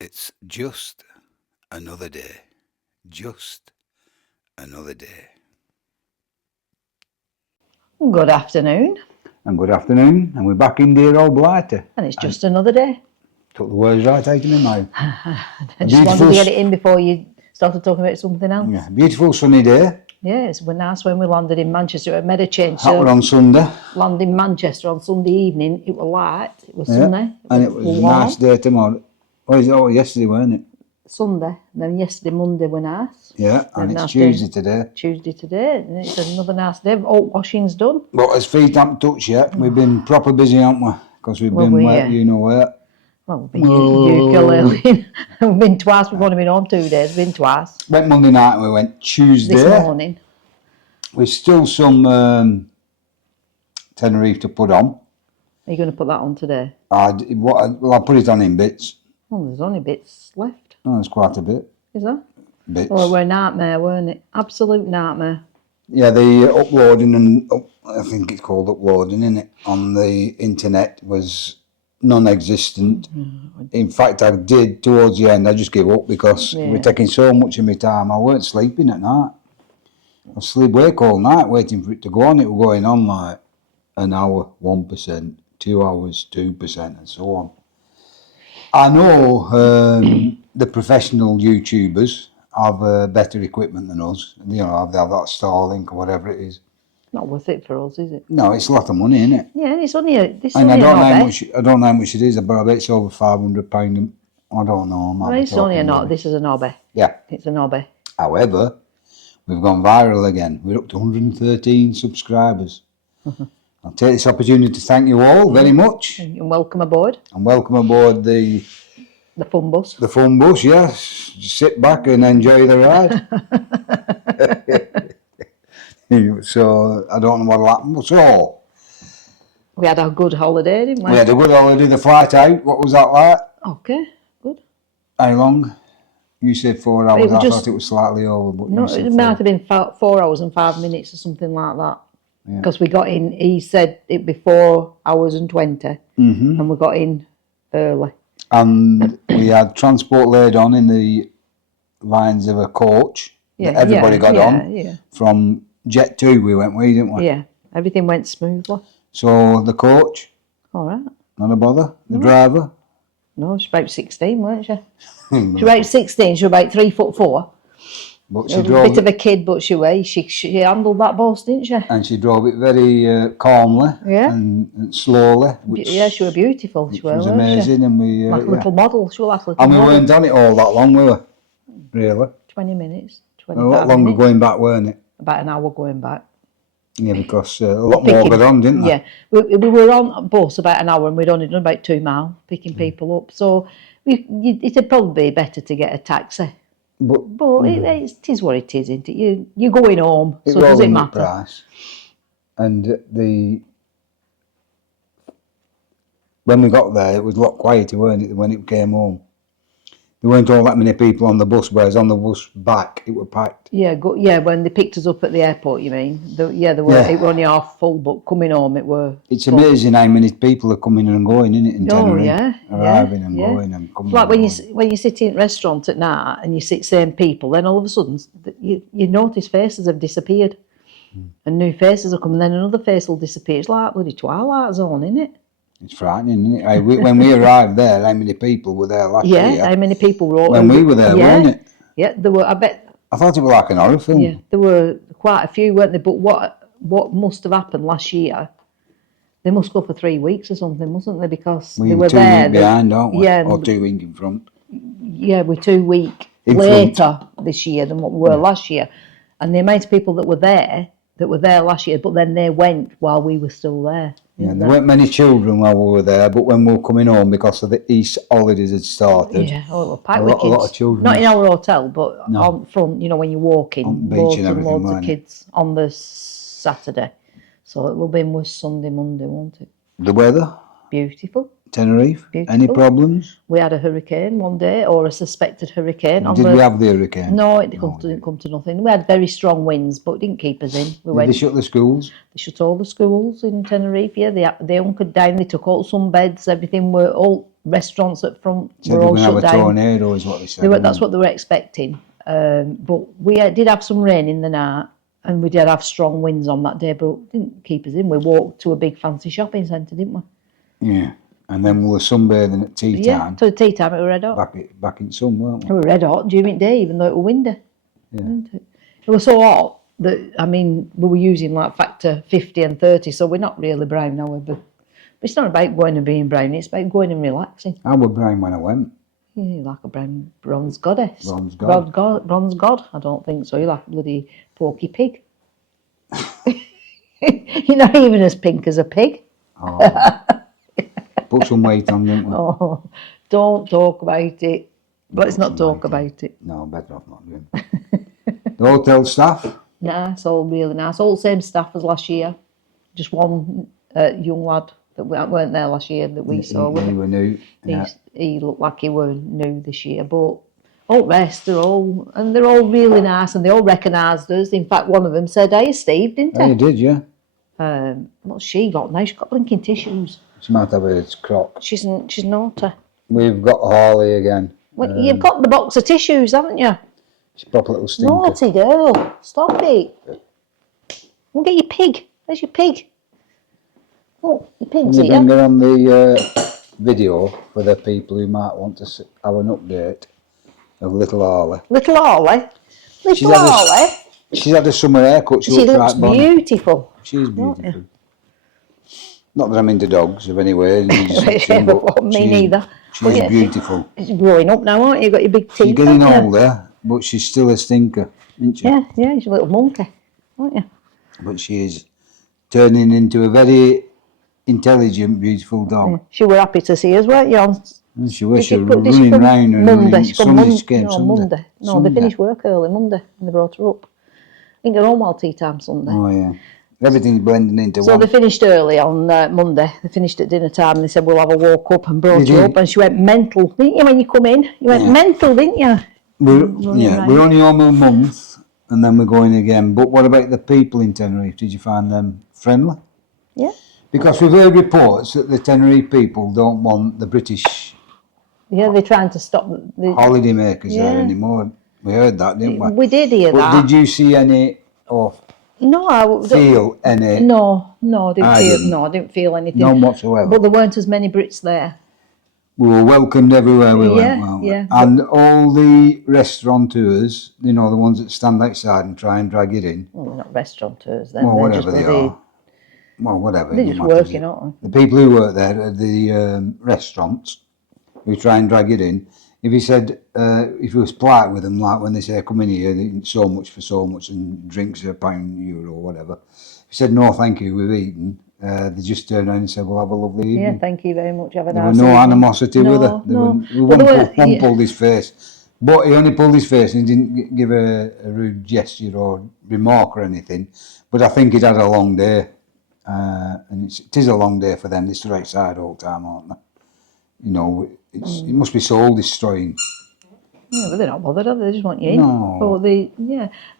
It's just another day. Just another day. Good afternoon. And good afternoon, and we're back in dear old Blighty. And it's just another day. Took the words right out of my mouth. I just wanted to get it in before you started talking about something else. Yeah, beautiful sunny day. Yes, it was nice when we landed in Manchester. It made a change. That were on Sunday. Land in Manchester on Sunday evening. It was light. It was sunny. And it was a nice day tomorrow. Yesterday, weren't it? Sunday. Then yesterday, Monday were nice. Yeah, and it's Tuesday today. Tuesday today. And it's another nice day. All washing's done. But as feet haven't touched yet, we've been proper busy, haven't we? Because we've been wet, you know where. Well, we've been ukulele. We've been twice. We've only been home 2 days. We've been twice. Went Monday night and we went Tuesday. This morning. We've still some Tenerife to put on. Are you going to put that on today? I'll put it on in bits. Well, there's only bits left. Oh, there's quite a bit. Is there? Bits. Well, it were a nightmare, weren't it? Absolute nightmare. Yeah, the uploading and I think it's called uploading, isn't it? On the internet was non-existent. In fact, I did towards the end. I just gave up because it was taking so much of my time. I weren't sleeping at night. I sleep awake all night waiting for it to go on. It was going on like an hour, 1%, 2 hours, 2%, and so on. I know the professional YouTubers have better equipment than us. You know, they have that Starlink or whatever it is. Not worth it for us, is it? No, it's a lot of money, isn't it? Yeah, it's only a. And I don't know how much it is, but I bet it's over £500. I don't know. Well, it's only a hobby. This is an hobby. Yeah. It's an hobby. However, we've gone viral again. We're up to 113 subscribers. I'll take this opportunity to thank you all very much. And welcome aboard. And welcome aboard the fun bus. The fun bus, yes. Just sit back and enjoy the ride. So, I don't know what'll happen. So, we had a good holiday, didn't we? We had a good holiday. The flight out, what was that like? Okay, good. How long? You said 4 hours. I thought it was slightly over. But no, it might have been 4 hours and 5 minutes or something like that. Because we got in, he said it'd be 4 hours and 20, and we got in early. And we had transport laid on in the lines of a coach. Yeah, everybody got on. Yeah. From Jet 2 we went with, didn't we? Yeah, everything went smoothly. So the coach? All right. Not a bother? The driver? No, she's about 16, weren't she? She was about 16, she was about 3'4". But she drove a bit of a kid, but she handled that bus, didn't she? And she drove it very calmly and slowly. Yeah, she was beautiful. She was amazing. And we, like a little model. She was like a little model. And we weren't on it all that long, were we? Really? 20 minutes. 25 a lot longer going back, weren't it? About an hour going back. Yeah, because a lot more got on, didn't they? Yeah, we were on a bus about an hour and we'd only done about 2 miles picking people up. So it'd probably be better to get a taxi. But it is what it is, isn't it? You're going home, so does it matter? Price. And when we got there, it was a lot quieter, weren't it, when it came home? There weren't all that many people on the bus, whereas on the bus back, it was packed. Yeah, when they picked us up at the airport, you mean? It were only half full, but coming home, it were. It's amazing how many people are coming and going, isn't it, in Tenerife? Arriving and going and coming. It's like when you sit in a restaurant at night and you sit same people, then all of a sudden you notice faces have disappeared, and new faces are coming. Then another face will disappear. It's like bloody Twilight Zone, isn't it? It's frightening, isn't it? When we arrived there, how many people were there last year? Yeah, how many people were when we were there, weren't it? Yeah, there were. I bet. I thought it was like an horror film. Yeah, there were quite a few, weren't there? But what must have happened last year? They must go for 3 weeks or something, mustn't they? Because they were 2 there. weeks behind, aren't we? Yeah, or 2 weeks in front. Yeah, we're 2 weeks later this year than what we were last year, and the amount of people that were there last year, but then they went while we were still there. Yeah, there weren't many children while we were there, but when we were coming home, because of the Easter holidays had started, it was packed with kids. A lot of children. Not in our hotel, but on front, when you're walking, on the beach and everything, loads of kids on the Saturday. So it'll be was Sunday, Monday, won't it? The weather? Beautiful. Tenerife? Any Beautiful. problems? We had a hurricane one day, or a suspected hurricane. Did we have the hurricane? No, it didn't come to nothing. We had very strong winds, but it didn't keep us in. Did they shut the schools? They shut all the schools in Tenerife. Yeah, they hunkered down. They took all some beds. Everything were all restaurants up front Said were they all were going shut to have a down. tornado, is what they said. That's what they were expecting. But we did have some rain in the night, and we did have strong winds on that day, but it didn't keep us in. We walked to a big fancy shopping centre, didn't we? Yeah. And then we were sunbathing at tea Yeah, time. to the tea time it was red hot. Back in sun, weren't we? It was red hot during the day, even though it was windy. Yeah. Wasn't it? It was so hot that, I mean, we were using like factor 50 and 30, so we're not really brown now. But it's not about going and being brown, it's about going and relaxing. I was brown when I went. Yeah, you're like a bronze goddess. Bronze god. Bronze god? I don't think so. You're like a bloody porky pig. You're not even as pink as a pig. Oh. Put some weight on, didn't we? Oh, don't talk about it. Let's not talk about it. No, better off not doing. The hotel staff? Nah, it's all really nice. All the same staff as last year. Just one young lad that weren't there last year that we saw. He were new. Yeah. He looked like he were new this year, but all the rest, they're all really nice, and they all recognised us. In fact, one of them said, "Hey, Steve," didn't Oh, he? you did, yeah. What's she got now? She's got blinking tissues. She might have a crock. She's naughty. We've got Harley again. Well, you've got the box of tissues, haven't you? She's a proper little stinker. Naughty girl. Stop it. We'll get your pig. Where's your pig? Oh, your pig's Can you here. bring her on the video for the people who might want to have an update of little Harley? Little Harley. She's Little Harley. She's had a summer haircut. She looks beautiful. She is beautiful. Not that I'm into dogs of any way. Me neither. She's beautiful. She's growing up now, aren't you? You've got your big teeth. She's getting haven't you? older, but she's still a stinker, isn't she? Yeah, she's a little monkey, aren't you? But she is turning into a very intelligent, beautiful dog. Yeah. She were happy to see us, weren't you? And she was Did running she come round and Monday? running. She come Sunday Monday. she came No, Sunday. Monday. No, Sunday. they finished work early Monday and they brought her up. Didn't get home while tea time Sunday. Oh yeah. Everything's blending into So one. they finished early on Monday. They finished at dinner time and they said, we'll have a walk up, and brought Did you you? up. And she went mental, didn't you, when you come in? You went mental, didn't you? We're only home a month and then we're going again. But what about the people in Tenerife? Did you find them friendly? Yeah. Because we've heard reports that the Tenerife people don't want the British Yeah, they're trying to stop the... holiday makers there Yeah. anymore. We heard that, didn't we? We did hear But that. did you see any or No, I feel any? No, I didn't I feel. didn't. No, I didn't feel anything. None whatsoever. But there weren't as many Brits there. We were welcomed everywhere we Yeah, went, weren't we? yeah. And all the restaurateurs, you know, the ones that stand outside and try and drag it in, Well, they're not restaurateurs then. well, they're whatever just they bloody- are. Well, whatever. They're it just matters, working, it. aren't The people who work there at the restaurants, who try and drag it in, if he said, if he was polite with them, like when they say, come in here, so much for so much, and drinks £1, euro, or whatever. If he said, no, thank you, we've eaten, they just turned around and said, well, have a lovely they? evening. Yeah, thank you very much. Have a There nice was no evening. animosity with her. No. One pulled his face. But he only pulled his face and he didn't give a rude gesture or remark or anything. But I think he'd had a long day. And it is a long day for them. They're still outside all the time, aren't they? You know, it must be soul destroying. Yeah, but they're not bothered, are they? They just want you in. No.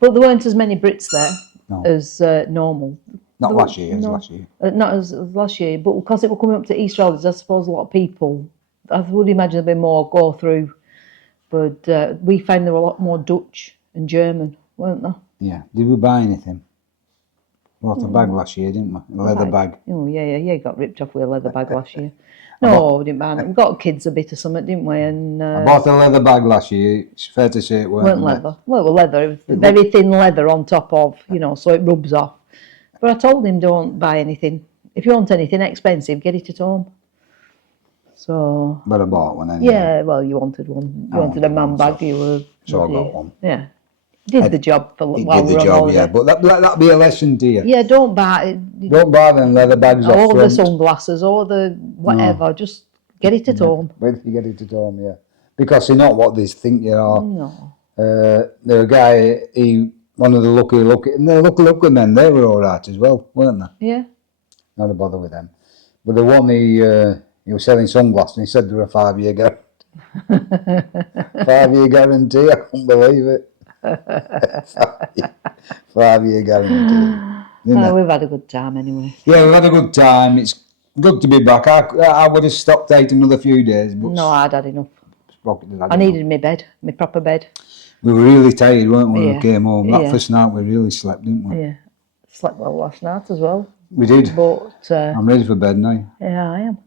But there weren't as many Brits there No. as normal. Not last year, as no. last year. Not as last year, but because it were coming up to Easter holidays, I suppose a lot of people, I would imagine there'd be more go through. But we found there were a lot more Dutch and German, weren't there? Yeah. Did we buy anything? Bought a bag last year, didn't we? A leather bag. Oh, yeah, got ripped off with a leather bag last year. No, we didn't buy it. We got kids a bit of something, didn't we? And I bought a leather bag last year. It's fair to say it weren't leather. Well, it was leather. It was very thin leather on top of, so it rubs off. But I told him, don't buy anything. If you want anything expensive, get it at home. So... But I bought one anyway. Yeah, well, you wanted one. You wanted a man bag. You were... So I got one. Yeah. Did the job for It while did we the were on job, holiday. yeah. But that'd be a lesson to you. Yeah, don't buy it. Don't buy them leather bags off Or the front. sunglasses, or the whatever. Just get it at home. When you get it at home, yeah. Because you're not what they think you are. No. There a guy, one of the lucky, and the lucky men, they were all right as well, weren't they? Yeah. Not a bother with them. But the one He was selling sunglasses and he said they were a 5-year guarantee. 5-year guarantee, I couldn't believe it. 5-year guarantee. We've had a good time anyway. Yeah, we've had a good time. It's good to be back. I would have stopped out another few days, but No, I'd had enough. Sprocket had I enough. needed my bed, my proper bed. We were really tired, weren't we, when Yeah. we came home? That Yeah. first night we really slept, didn't we? Yeah. Slept well last night as well. We did. But I'm ready for bed now. yeah, I am.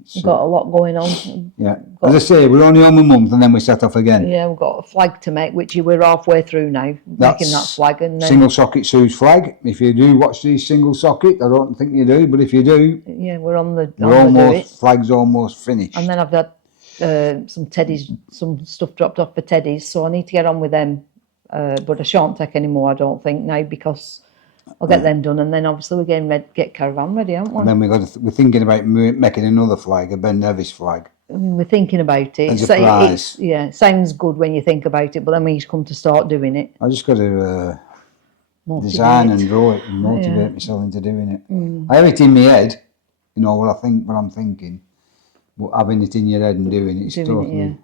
It's, We've got a lot going on. yeah. As I say, we're only home a month and then we set off again. Yeah, we've got a flag to make, which we're halfway through now, making that flag. And then, Single socket Sue's flag. If you do watch these single socket, I don't think you do, but if you do, yeah, we're on the we're on the do it. almost, flag's almost finished. And then I've got some teddies, some stuff dropped off for teddies, so I need to get on with them. But I shan't take any more, I don't think, now, because I'll get them done, and then obviously we're getting get caravan ready, aren't we? And then we're thinking about making another flag, a Ben Nevis flag. I mean, we're thinking about it. As a prize. Yeah, it sounds good when you think about it, but then when you come to start doing it, I just got to motivate. design and draw it and motivate myself into doing it. I have it in my head, you know, what I'm thinking, but having it in your head and doing it is Doing totally it,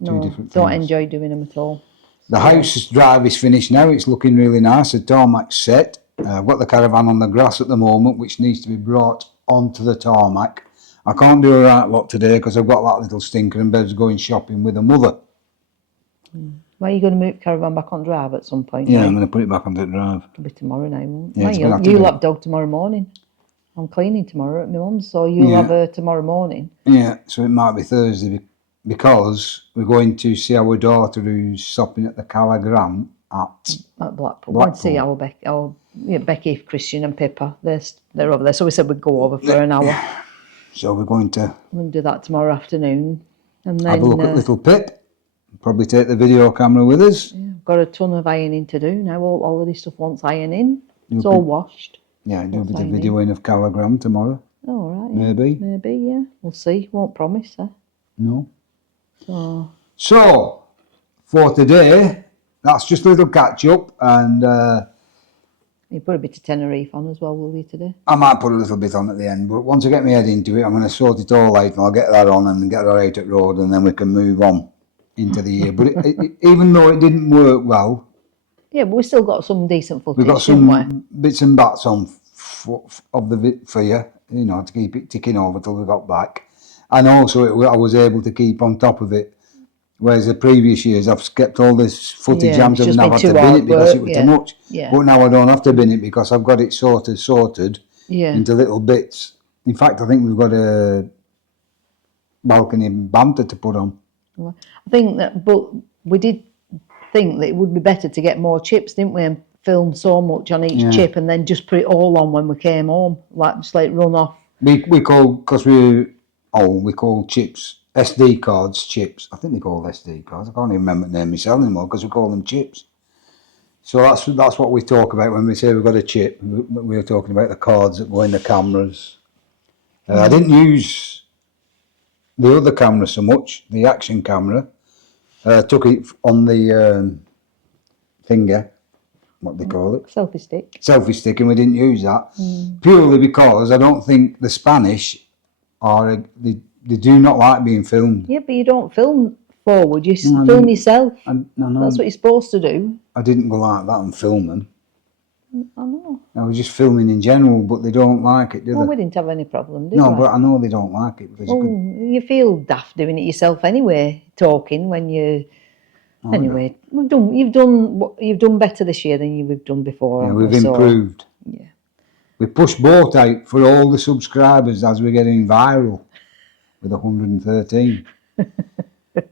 yeah. two different Don't things. enjoy doing them at all. The house drive is finished now. It's looking really nice. The tarmac's set. I've got the caravan on the grass at the moment, which needs to be brought onto the tarmac. I can't do a right lot today because I've got that little stinker and Bev's going shopping with her mother. Well, you're going to move caravan back on drive at some point? Yeah, now? I'm going to put it back on the drive. It'll be tomorrow now, won't it? Yeah, it's Well, gonna have to you'll be. have dog tomorrow morning. I'm cleaning tomorrow at my mum's, so you'll Yeah. have her tomorrow morning. Yeah, so it might be Thursday because we're going to see our daughter who's shopping at the Calagram at At Blackpool. We're going to see our Becky, Christian and Pippa. They're over there. So we said we'd go over for an hour. So we're going to We'll do that tomorrow afternoon. And then have a look at little Pip. Probably take the video camera with us. got a ton of ironing to do now. All of this stuff wants ironing. It's You'll all be- washed. Yeah, do a bit of ironing. videoing of Calagram tomorrow. Oh, right. Yeah. Maybe. Maybe, yeah. We'll see. Won't promise, eh? No. So, So, for today, that's just a little catch up, and you put a bit of Tenerife on as well, will you, today? I might put a little bit on at the end. But once I get my head into it, I'm going to sort it all out, and I'll get that on and get that out at road, and then we can move on into the year. But even though it didn't work well, Yeah, but we've still got some decent footage, we've got haven't we? some bits and bats on of the for you, you know, to keep it ticking over till we got back. And also, I was able to keep on top of it. Whereas the previous years, I've kept all this footage Yeah, jams it's and just I've been had to too bin hard it because it work, was yeah. too much. Yeah. But now I don't have to bin it because I've got it sorted Yeah. into little bits. In fact, I think we've got a balcony banter to put on. I think that, but we did think that it would be better to get more chips, didn't we? And film so much on each Yeah. chip and then just put it all on when we came home, just like run off. We call, because we call chips, SD cards chips. I think they call SD cards. I can't even remember the name myself anymore because we call them chips. So that's what we talk about when we say we've got a chip. We're talking about the cards that go in the cameras. I didn't use the other camera so much, the action camera. Took it on the finger, what they call it, Selfie stick. selfie stick, and we didn't use that purely because I don't think the Spanish are they do not like being filmed. Yeah, but you don't film forward, you No, I film didn't. yourself. I know That's what you're supposed to do. I didn't go like that and film them. I know. I was just filming in general, but they don't like it, do Well, they? we didn't have any problem, did No, we? but I know they don't like it because you Oh, could, you feel daft doing it yourself anyway, talking when you... Oh, Anyway, you've done better this year than you've done before. yeah, haven't we've we? So, improved. yeah. We pushed both out for all the subscribers as we're getting viral with 113.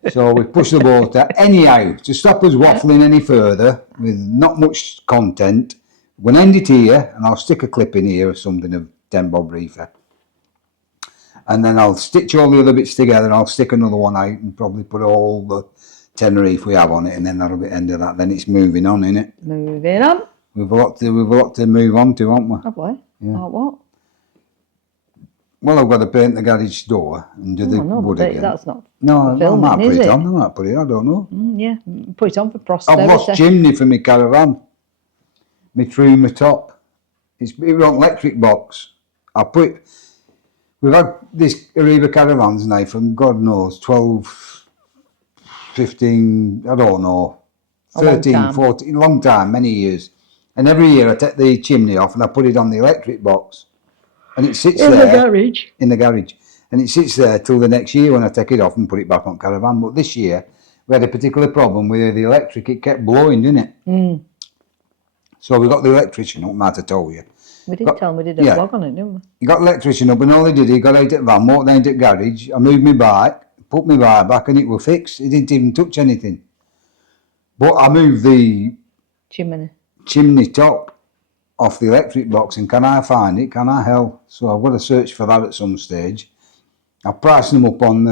So we pushed the boat out. Anyhow, to stop us waffling any further with not much content, we'll end it here and I'll stick a clip in here of something of Den Bob Reefer. And then I'll stitch all the other bits together and I'll stick another one out and probably put all the Tenerife we have on it, and then that'll be the end of that. Then it's moving on, innit? Moving on. We've a lot to move on to, haven't we? Have we? Yeah. Like what? Well, I've got to paint the garage door and do the Oh, no, wood but again. that's not No, I filming, might put is it it? on. I might put it on. I don't know. Yeah, put it on for I've posterity. lost chimney for my caravan. My truma top. It was an electric box. We've had this Ariba caravans now from God knows 12, 15, I don't know, A long 13, time. 14, long time, many years. And every year I take the chimney off and I put it on the electric box. And it sits In the there garage. in the garage. And it sits there till the next year when I take it off and put it back on caravan. But this year we had a particular problem with the electric. It kept blowing, didn't it? Mm. So we got the electrician up, Matt, I told you. We did Got- tell him we did a yeah. vlog on it, didn't we? He got the electrician up and all he did, he got out at the van, walked down to the garage, I moved my bike, put my bike back and it was fixed. He didn't even touch anything. But I moved the Chimney. chimney top off the electric box and can I find it? Can I help? So I've got to search for that at some stage. I've priced them up on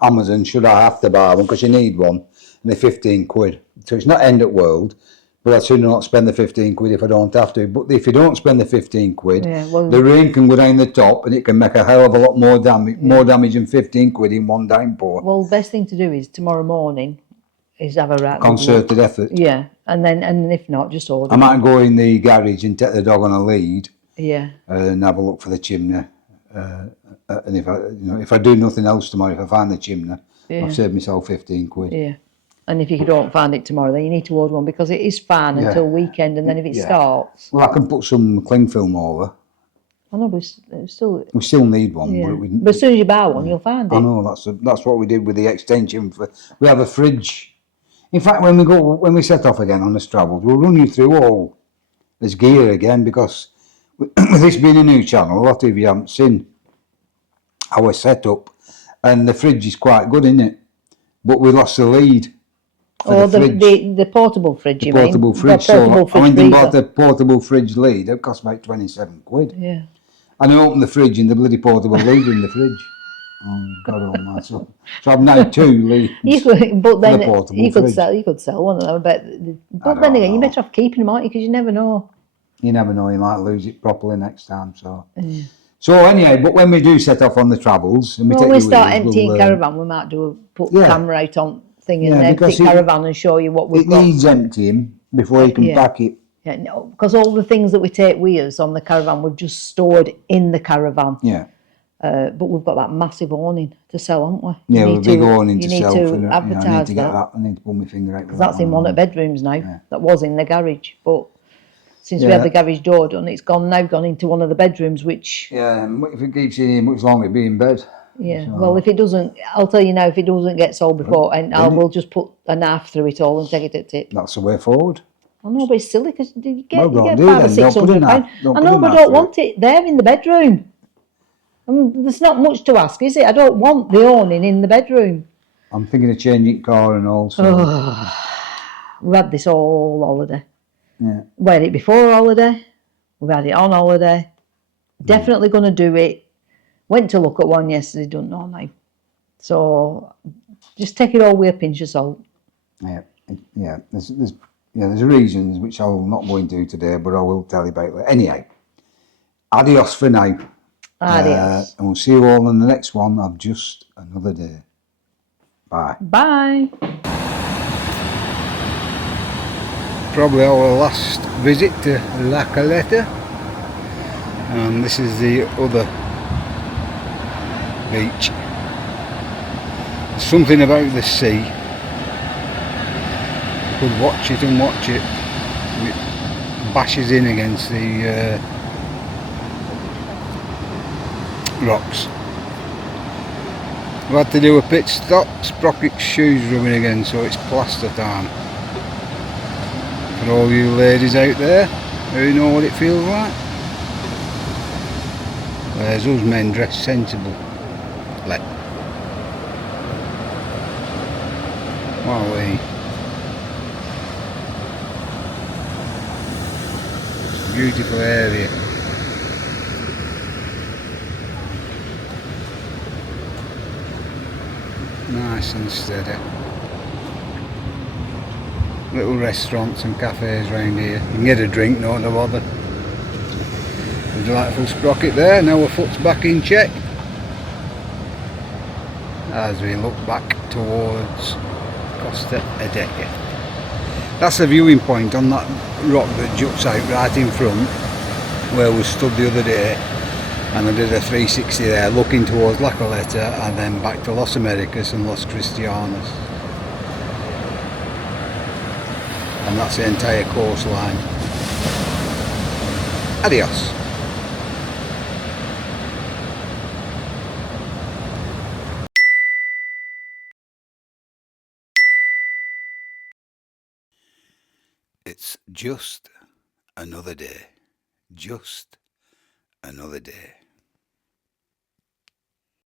Amazon, should I have to buy one, because you need one, and they're 15 quid. So it's not end of world, but I'd sooner not spend the 15 quid if I don't have to. But if you don't spend the 15 quid, Yeah, well, the rain can go down the top and it can make a hell of a lot more damage, more damage than 15 quid in one downpour. well, the best thing to do is tomorrow morning is have a right good look. Concerted effort. Yeah, and if not, just order. I might go in the garage and take the dog on a lead Yeah, and have a look for the chimney. And if I do nothing else tomorrow, if I find the chimney, Yeah. I've saved myself 15 quid. yeah. And if you don't find it tomorrow, then you need to order one because it is fine Yeah. until weekend, and then if it Yeah. starts, Well, I can put some cling film over. I know, but it's still. We still need one, Yeah. but But as soon as you buy one, you'll find I it. know that's what we did with the extension. We have a fridge. In fact, when we set off again on the travels, we'll run you through all this gear again because with this being a new channel, a lot of you haven't seen our setup, and the fridge is quite good, isn't it? But we lost the lead. Or the fridge. the portable fridge, you Portable mean? fridge. The portable So I went fridge and bought freezer. the portable fridge lead. It cost about 27 quid. Yeah. And I opened the fridge and the bloody portable lead in the fridge. Oh God almighty. So I've now 2 leads. You could, but then the portable you could fridge. sell one of them. But don't then again, know. you're better off keeping them, aren't you? Because you never know. You never know, you might lose it properly next time. So anyway, but when we do set off on the travels, and we Well, take we you with start us, emptying we'll, caravan. We might put Yeah. camera out on thing and Yeah, empty because it- caravan and show you what we've it got. needs emptying before you can Yeah. pack it. Yeah, no, because all the things that we take with us on the caravan, we've just stored in the caravan. Yeah, But we've got that massive awning to sell, haven't we? yeah, You with a need big to- awning you to need sell. to For the, I need advertise to get that. that. I need to pull my finger out. Because that's in one of the bedrooms now. Yeah. That was in the garage, but since we Yeah. had the garage door done, it's gone into one of the bedrooms, which, Yeah, and if it keeps you in much longer, it'll be in bed. yeah. Well, if it doesn't, I'll tell you now, if it doesn't get sold before, and I then will just put a knife through it all and take it at tip. That's the way forward. I know, but it's silly because you get, Well, you don't get do £500 or then. Don't put a £600. knife- don't I put know, a but I knife don't through want it there in the bedroom. I mean, there's not much to ask, is it? I don't want the awning in the bedroom. I'm thinking of changing car and all. So, We've had this all holiday. yeah. We had it before holiday. We've had it on holiday. Definitely going to do it. Went to look at one yesterday, don't know now. So just take it all with a pinch of salt. Yeah. There's reasons which I will not go into today, but I will tell you about later. Anyway, adios for now. Adios. And we'll see you all in the next one of Just Another Day. Bye. Bye. Probably our last visit to La Caleta, and this is the other beach. There's something about the sea. You could watch it and watch it, and it bashes in against the rocks. We've had to do a pit stop. Sprocket's shoes rubbing again, so it's plaster time. For all you ladies out there who know what it feels like. There's us men dressed sensible. Like. Wowee. It's a beautiful area. Nice and steady. Little restaurants and cafes round here. You can get a drink, no bother. The delightful Sprocket there, now our foot's back in check. As we look back towards Costa Adeje. That's the viewing point on that rock that juts out right in front, where we stood the other day. and I did a 360 there, looking towards La Coleta and then back to Los Americas and Los Cristianos. And that's the entire coastline. Adios. It's just another day. Just another day.